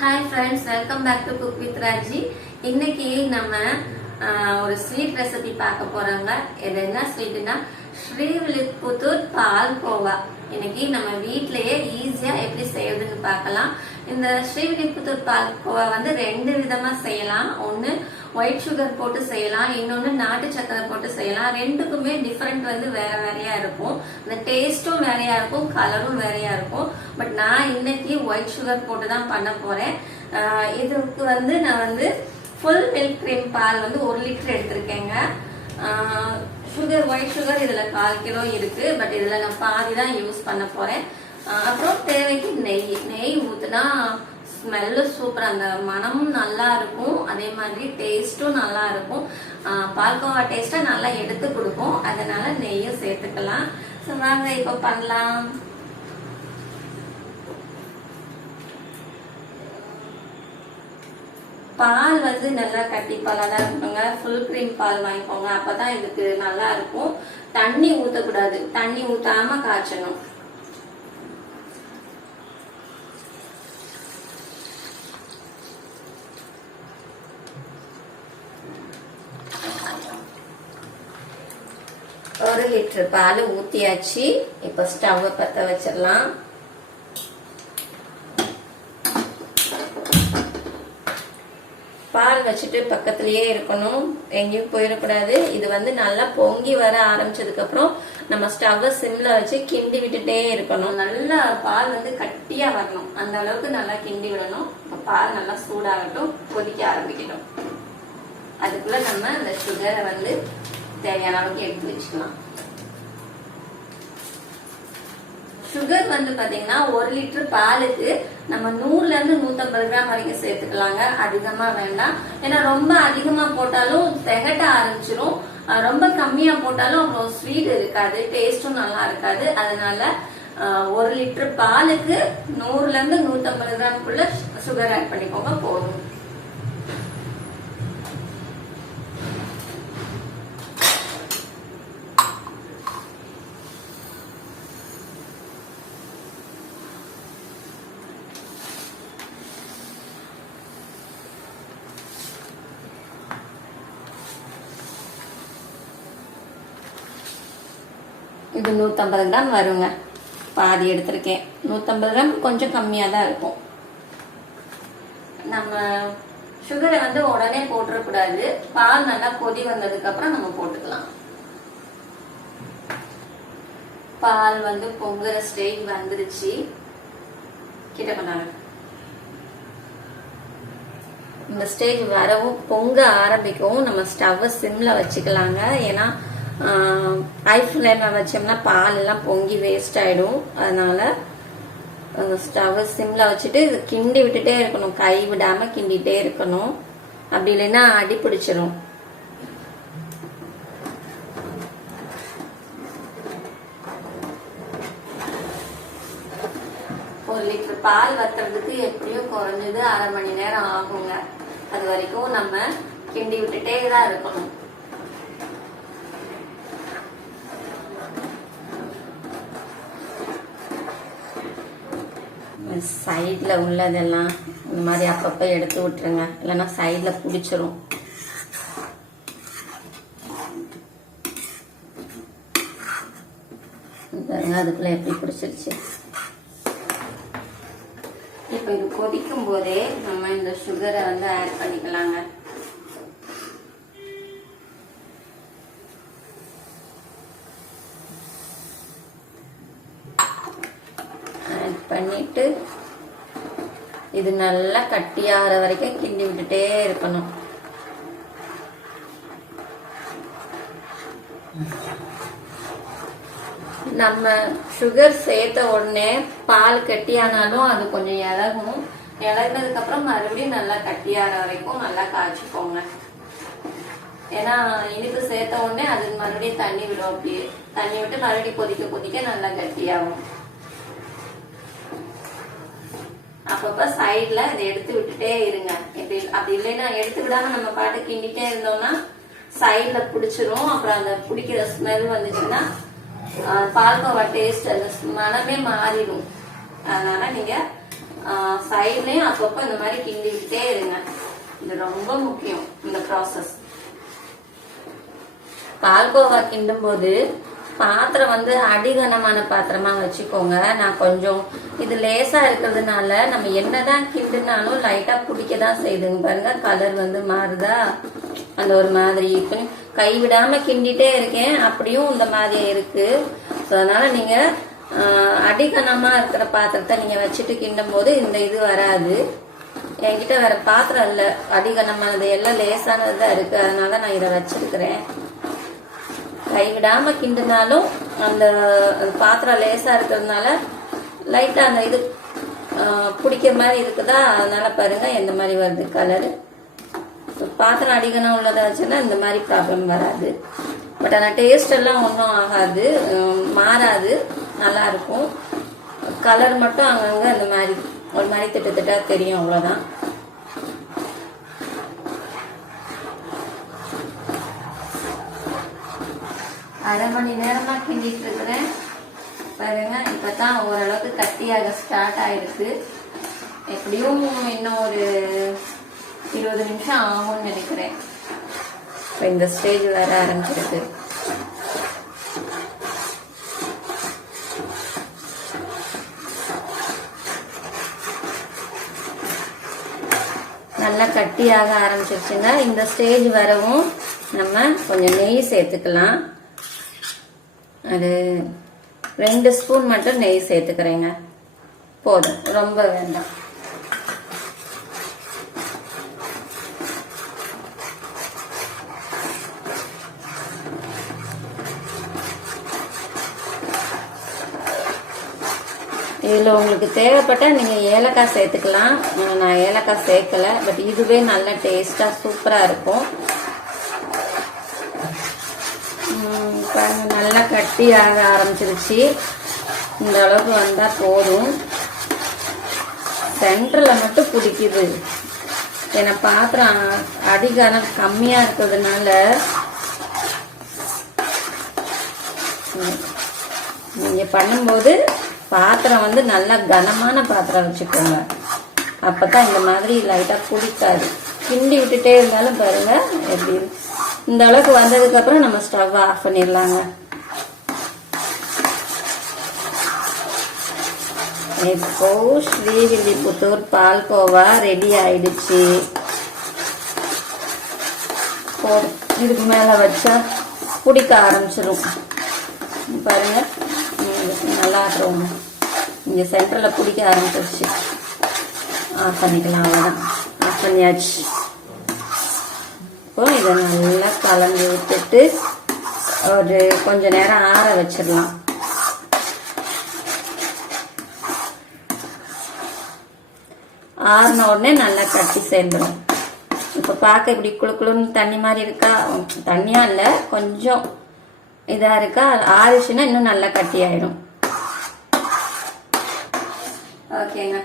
Hi friends, welcome back to cook with Raji. இன்னைக்கு நம்ம ஒரு ஸ்வீட் ரெசிபி பார்க்க போறோங்க. இது என்ன ஸ்வீட்னா ஸ்ரீவில்லிபுத்தூர் பால்கோவா. இன்னைக்கு நம்ம வீட்லயே ஈஸியா எப்படி செய்யறதுன்னு பார்க்கலாம். இந்த ஸ்ரீவில்லிபுத்தூர் பால்கோவா வந்து ரெண்டு விதமா செய்யலாம். ஒன்னு ஒயிட் சுகர் போட்டு செய்யலாம், இன்னொன்னு நாட்டு சக்கரை போட்டு செய்யலாம். ரெண்டுக்குமே டிஃபரெண்ட் வந்து வேற வேறையா இருக்கும். இந்த டேஸ்டும் வேறையா இருக்கும், கலரும் வேறையா இருக்கும். பட் நான் இன்னைக்கு ஒயிட் சுகர் போட்டு தான் பண்ண போறேன். இதுக்கு வந்து நான் வந்து ஃபுல் மில்க் கிரீம் பால் வந்து 1 லிட்டர் எடுத்திருக்கேங்க. சுகர் ஒயிட் சுகர் இதுல 1/4 கிலோ இருக்கு. பட் இதுல நான் பாதி தான் யூஸ் பண்ண போறேன். அப்புறம் தேவைக்கு நெய் ஊத்துனா ஸ்மெல்லு சூப்பர், அந்த மனமும் நல்லா இருக்கும், அதே மாதிரி டேஸ்டும் நல்லா இருக்கும். பால்கோவா டேஸ்ட்டை நல்லா எடுத்து கொடுக்கும். அதனால நெய்யும் சேர்த்துக்கலாம். ஸோ வாங்க இப்போ பண்ணலாம். பால் வந்து நல்லா கட்டி பாலா தான் இருக்குங்க. ஃபுல் கிரீம் பால் வாங்கிக்கோங்க, அப்பதான் இதுக்கு நல்லா இருக்கும். தண்ணி ஊத்தக்கூடாது, தண்ணி ஊத்தாம காய்ச்சணும். ஒரு லிட்டர் பால் ஊத்தியாச்சு. இப்ப ஸ்டவ் பத்த வச்சிடலாம். பால் வச்சுட்டு பக்கத்திலேயே இருக்கணும், எங்கேயும் போயிடக்கூடாது. இது வந்து நல்லா பொங்கி வர ஆரம்பிச்சதுக்கு அப்புறம் நம்ம ஸ்டவ் சிம்ல வச்சு கிண்டி விட்டுட்டே இருக்கணும். நல்லா பால் வந்து கட்டியா வரணும், அந்த அளவுக்கு நல்லா கிண்டி விடணும். பால் நல்லா சூடாகட்டும், கொதிக்க ஆரம்பிக்கணும். அதுக்குள்ள நம்ம இந்த சுகரை வந்து தேவையான அளவுக்கு எடுத்து வச்சுக்கலாம். சுகர் வந்து பாத்தீங்கன்னா 1 லிட்டர் பாலுக்கு நம்ம 100ல இருந்து 150 கிராம் வரைக்கும் சேர்த்துக்கலாங்க. அதிகமா வேண்டாம், ஏன்னா ரொம்ப அதிகமா போட்டாலும் திகட்ட ஆரம்பிச்சிரும். ரொம்ப கம்மியா போட்டாலும் அவ்வளவு ஸ்வீட் இருக்காது, டேஸ்டும் நல்லா இருக்காது. அதனால 1 லிட்டர் பாலுக்கு 100ல இருந்து 150 கிராம்குள்ள சுகர் ஆட் பண்ணிக்கோங்க, போதும். இது 150 கிராம் வருங்க. பாதி எடுத்திருக்கேன். 150 கிராம் கொஞ்சம் கம்மியா தான் இருக்கும். நம்ம சுகரை வந்து உடனே போட்டுறக்கூடாது. பால் நல்லா கொதி வந்ததுக்கு அப்புறம் நம்ம போட்டுக்கலாம். பால் வந்து பொங்குற ஸ்டேஜ் வந்துருச்சு. கிட்ட பண்ணாங்க. இந்த ஸ்டேஜ் வரவும் பொங்க ஆரம்பிக்கவும் நம்ம ஸ்டவ் சிம்ல வச்சுக்கலாங்க. ஏன்னா ஹை ஃப்ளேம்ல வச்சோம்னா பால் எல்லாம் பொங்கி வேஸ்ட் ஆயிடும். அதனால ஸ்டவ் சிம்ல வச்சுட்டு கிண்டி விட்டுட்டே இருக்கணும், கை விடாம கிண்டிட்டே இருக்கணும். அப்படி இல்லைன்னா அடி பிடிச்சிரும். ஒரு லிட்டர் பால் வத்துறதுக்கு எப்படியும் குறைஞ்சது 1/2 மணி நேரம் ஆகுங்க. அது வரைக்கும் நம்ம கிண்டி விட்டுட்டே தான் இருக்கணும். சைட்ல உள்ளதெல்லாம் இந்த மாதிரி அப்பப்ப எடுத்து விட்டுருங்க, இல்லைன்னா சைட்ல பிடிச்சிரும். அதுக்குள்ள எப்படி பிடிச்சிருச்சு. இப்ப இது கொதிக்கும் போதே நம்ம இந்த சுகரை வந்து ஆட் பண்ணிக்கலாங்க. பண்ணிட்டு இது நல்லா கட்டியாகிற வரைக்கும் கிண்டி விட்டுட்டே இருக்கணும். நம்ம சுகர் சேர்த்த உடனே பால் கட்டியானாலும் அது கொஞ்சம் இலகும். இலகுனதுக்கு அப்புறம் மறுபடியும் நல்லா கட்டியாகிற வரைக்கும் நல்லா காய்ச்சிக்கோங்க. ஏன்னா இனிப்பு சேர்த்த உடனே அது மறுபடியும் தண்ணி விடும். அப்படியே தண்ணி விட்டு மறுபடியும் கொதிக்க கொதிக்க நல்லா கட்டியாகும். அப்பப்ப சைட்ல இதை எடுத்து விட்டுட்டே இருங்க. அப்படி இல்லைன்னா எடுத்து விடாம நம்ம பாட்டு கிண்டிட்டே இருந்தோம்னா சைட்ல பிடிச்சிரும். அப்புறம் அந்த பிடிக்கிற ஸ்மெல் வந்துச்சுன்னா பால்கோவா டேஸ்ட் அந்த மனமே மாறிடும். அதனால நீங்க சைட்லயும் அப்பப்போ இந்த மாதிரி கிண்டிக்கிட்டே இருங்க. இது ரொம்ப முக்கியம் இந்த ப்ராசஸ். பால்கோவா கிண்டும் போது பாத்திரம் வந்து அடிகனமான பாத்திரமா வச்சுக்கோங்க. நான் கொஞ்சம் இது லேசா இருக்கிறதுனால நம்ம என்னதான் கிண்டுனாலும் லைட்டா பிடிக்கதான் செய்யுதுங்க. பாருங்க கலர் வந்து மாறுதா, அந்த ஒரு மாதிரி கைவிடாம கிண்டிட்டே இருக்கேன், அப்படியும் இந்த மாதிரி இருக்கு. ஸோ அதனால நீங்க அடிகனமா இருக்கிற பாத்திரத்தை நீங்க வச்சுட்டு கிண்டும் போது இந்த இது வராது. என்கிட்ட வேற பாத்திரம் இல்ல, அடிகனமானது எல்லாம் லேசானதுதான் இருக்கு, அதனால நான் இதை வச்சிருக்கிறேன். கைவிடாம கிண்டுனாலும் அந்த பாத்திரம் லேசா இருக்கிறதுனால லைட்டா அந்த இது பிடிக்கிற மாதிரி இருக்குதா, அதனால பாருங்க எந்த மாதிரி வருது கலரு. பாத்திரம் அடிக்கணும் உள்ளதா வச்சுன்னா இந்த மாதிரி ப்ராப்ளம் வராது. பட் ஆனால் டேஸ்ட் எல்லாம் ஒன்றும் ஆகாது, மாறாது, நல்லா இருக்கும். கலர் மட்டும் அங்கங்க அந்த மாதிரி ஒரு மாதிரி திட்டத்திட்டா தெரியும், அவ்வளோதான். அரை மணி நேரமா கிண்டிட்டு இருக்கிறேன். பாருங்க இப்பதான் ஓரளவுக்கு கட்டியாக ஸ்டார்ட் ஆயிருக்கு. எப்படியும் இன்னும் ஒரு 20 நிமிஷம் ஆகும்னு நினைக்கிறேன். இந்த ஸ்டேஜ் வர ஆரம்பிச்சிருக்கு. நல்லா கட்டியாக ஆரம்பிச்சிருச்சுங்க. இந்த ஸ்டேஜ் வரவும் நம்ம கொஞ்சம் நெய் சேர்த்துக்கலாம். அது 2 ஸ்பூன் மட்டும் நெய் சேர்த்துக்கிறேங்க, போதும், ரொம்ப வேண்டாம். இதில் உங்களுக்கு தேவைப்பட்டா நீங்கள் ஏலக்காய் சேர்த்துக்கலாம். நான் ஏலக்காய் சேர்க்கலை, பட் இதுவே நல்ல டேஸ்டாக சூப்பராக இருக்கும். நல்லா கட்டி ஆக ஆரம்பிச்சிருச்சு. இந்த அளவுக்கு வந்தால் போதும். சென்டரில் மட்டும் பிடிக்குது, ஏன்னா பாத்திரம் அடிகாரம் கம்மியாக இருக்கிறதுனால நீங்கள் பண்ணும்போது பாத்திரம் வந்து நல்லா கனமான பாத்திரம் வச்சுக்கோங்க. அப்பதான் இந்த மாதிரி லைட்டா பிடிக்காது. கிண்டி விட்டுட்டே இருந்தாலும் பாருங்க எப்படி இந்த அளவுக்கு வந்ததுக்கு அப்புறம் நம்ம ஸ்டவ் ஆஃப் பண்ணிடலாங்க. இப்போ ஸ்ரீவில்லிபுத்தூர் பால்கோவா ரெடி ஆயிடுச்சு. இதுக்கு மேல வச்சா பிடிக்க ஆரம்பிச்சிடும். பாருங்க நல்லா இருக்கும். இங்க சென்டர்ல பிடிக்க ஆரம்பிச்சிருச்சு. ஆஃப் பண்ணிக்கலாம், அவ்வளவுதான். ஆஃப் பண்ணியாச்சு. இப்போ இதை நல்லா கலந்து விட்டுட்டு ஒரு கொஞ்ச நேரம் ஆற வச்சிடலாம். ஆறின உடனே நல்லா கட்டி சேர்ந்துடும். இப்போ பார்க்க இப்படி குளு குளுன்னு தண்ணி மாதிரி இருக்கா, தண்ணியா இல்லை, கொஞ்சம் இதா இருக்கா. ஆறிச்சுன்னா இன்னும் நல்லா கட்டி ஆயிடும். ஓகேங்க,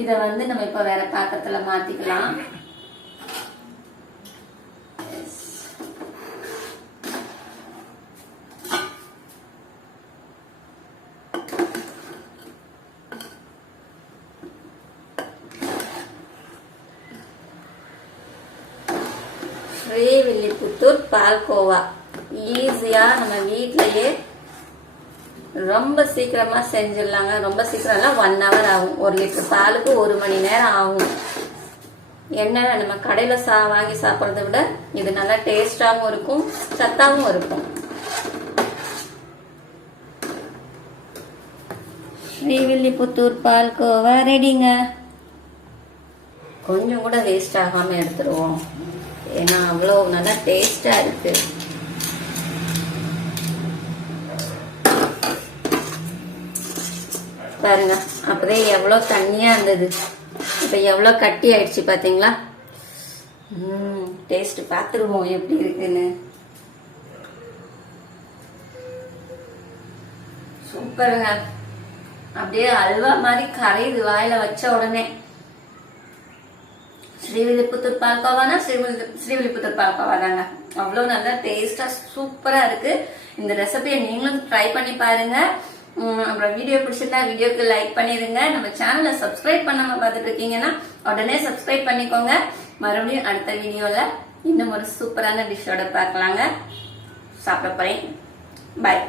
இத வந்து நம்ம இப்ப வேற பாத்திரத்துல மாத்திக்கலாம். ஸ்ரீவில்லிபுத்தூர் பால்கோவா ஈஸியா நம்ம வீட்லயே ரொம்ப சீக்கிரமா செஞ்சிடலாங்க. ரொம்ப சீக்கிரம் 1 hour ஆகும். 1 லிட்டர் பாலுக்கு 1 மணி நேரம் ஆகும். என்ன நம்ம கடையில வாங்கி சாப்பிட்றத விட இது நல்லா டேஸ்டாவும் இருக்கும், சத்தாவும் இருக்கும். ஸ்ரீவில்லிபுத்தூர் பால்கோவா ரெடிங்க. கொஞ்சம் கூட வேஸ்ட் ஆகாம எடுத்துருவோம், ஏன்னா அவ்வளோ நல்லா டேஸ்டா இருக்கு. பாருங்க அப்படியே எவ்வளவு தண்ணியா இருந்தது, இப்ப எவ்வளவு கட்டி ஆயிடுச்சு பாத்தீங்களா. டேஸ்ட் பாத்துருவோம் எப்படி இருக்குன்னு. சூப்பருங்க, அப்படியே அல்வா மாதிரி கரையுது வாயில வச்ச உடனே. ஸ்ரீவில்லிபுத்தூர் பால்கோவானா ஸ்ரீவில்லிபுத்தூர் பால்கோவா தாங்க. அவ்வளவு நல்லா டேஸ்டா சூப்பரா இருக்கு. இந்த ரெசிபியை நீங்களும் ட்ரை பண்ணி பாருங்க. அப்புறம் வீடியோ பிடிச்சிருந்தா வீடியோக்கு லைக் பண்ணிருங்க. நம்ம சேனலை சப்ஸ்கிரைப் பண்ணாம பார்த்துட்டு இருக்கீங்கன்னா உடனே சப்ஸ்கிரைப் பண்ணிக்கோங்க. மறுபடியும் அடுத்த வீடியோல இன்னும் ஒரு சூப்பரான டிஷ்ஷோட பார்க்கலாங்க. சாப்பிட போறேன். பாய்.